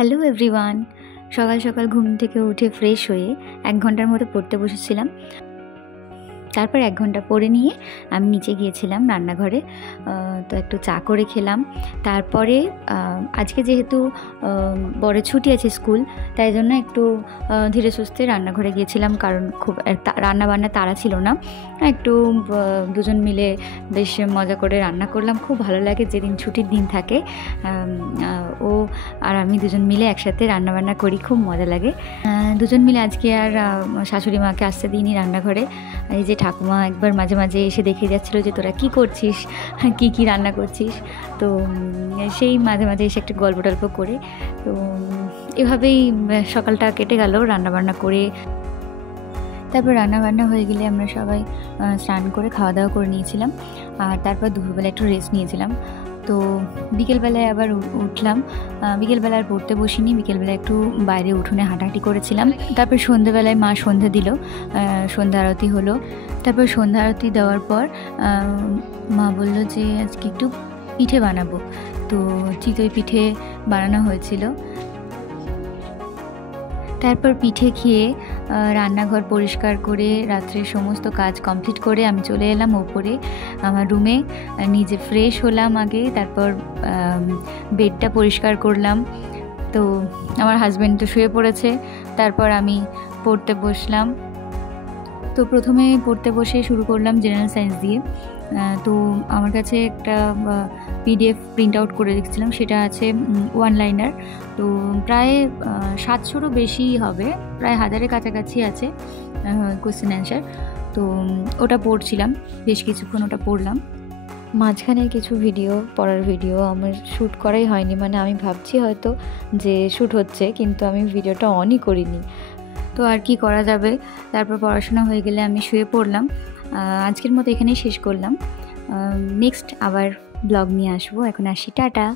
Hello everyone. সকাল সকাল ঘুম থেকে উঠে ফ্রেশ হয়ে ১ ঘন্টার মতো পড়তে বসেছিলাম। তারপর ১ ঘন্টা পড়ে নিয়ে আমি নিচে গিয়েছিলাম রান্নাঘরে। তো একটু চা করে খেলাম। তারপরে আজকে যেহেতু বড় ছুটি আছে স্কুল, তাই জন্য একটু ধীরে সুস্থে রান্নাঘরে গিয়েছিলাম, কারণ খুব রান্নাবান্না তাড়া ছিল না। একটু দুজন মিলে বেশ মজা করে রান্না করলাম। খুব ভালো লাগে যেদিন ছুটির দিন থাকে, ও আর আমি দুজন মিলে একসাথে রান্নাবান্না করি, খুব মজা লাগে। দুজন মিলে আজকে আর শাশুড়ি মাকে আসতে দিইনি রান্নাঘরে। এই যে ঠাকুমা একবার মাঝে মাঝে এসে দেখে যাচ্ছিলো যে তোরা কী করছিস, কী রান্না করছিস। তো সেই মাঝে মাঝে এসে একটু গল্প টল্প করে, তো এভাবেই সকালটা কেটে গেল রান্নাবান্না করে। তারপর রান্নাবান্না হয়ে গেলে আমরা সবাই স্নান করে খাওয়া দাওয়া করে নিয়েছিলাম, আর তারপর দুপুরবেলা একটু রেস্ট নিয়েছিলাম। তো বিকেলবেলায় আবার উঠলাম। বিকেলবেলা আর পড়তে বসিনি, বিকেলবেলা একটু বাইরে উঠোনে হাঁটাহাঁটি করেছিলাম। তারপর সন্ধ্যেবেলায় মা সন্ধ্যা দিল, সন্ধ্যা আরতি হলো। তারপর সন্ধ্যা আরতি দেওয়ার পর মা বলল যে আজকে একটু পিঠে বানাবো। তো চিতই পিঠে বানানো হয়েছিল। তারপর পিঠে খেয়ে রান্নাঘর পরিষ্কার করে রাত্রের সমস্ত কাজ কমপ্লিট করে আমি চলে এলাম ওপরে আমার রুমে। নিজে ফ্রেশ হলাম আগে, তারপর বেডটা পরিষ্কার করলাম। তো আমার হাজব্যান্ড তো শুয়ে পড়েছে। তারপর আমি পড়তে বসলাম। তো প্রথমে পড়তে বসে শুরু করলাম জেনারেল সায়েন্স দিয়ে। তো আমার কাছে একটা পিডিএফ প্রিন্ট আউট করে রেখেছিলাম, সেটা আছে ওয়ান লাইনার। তো প্রায় 700-রও বেশি হবে, প্রায় 1000-এর কাছাকাছি আছে কোয়েশ্চেন অ্যান্সার। তো ওটা পড়ছিলাম, বেশ কিছুক্ষণ ওটা পড়লাম। মাঝখানে কিছু পড়ার ভিডিও আমার শ্যুট করাই হয়নি, মানে আমি ভাবছি হয়তো যে শ্যুট হচ্ছে, কিন্তু আমি ভিডিওটা অনই করিনি। তো আর কি করা যাবে। তারপর পড়াশোনা হয়ে গেলে আমি শুয়ে পড়লাম। আজকের মতো এখানেই শেষ করলাম। নেক্সট আবার ব্লগ নিয়ে আসবো। এখন আসি, টাটা।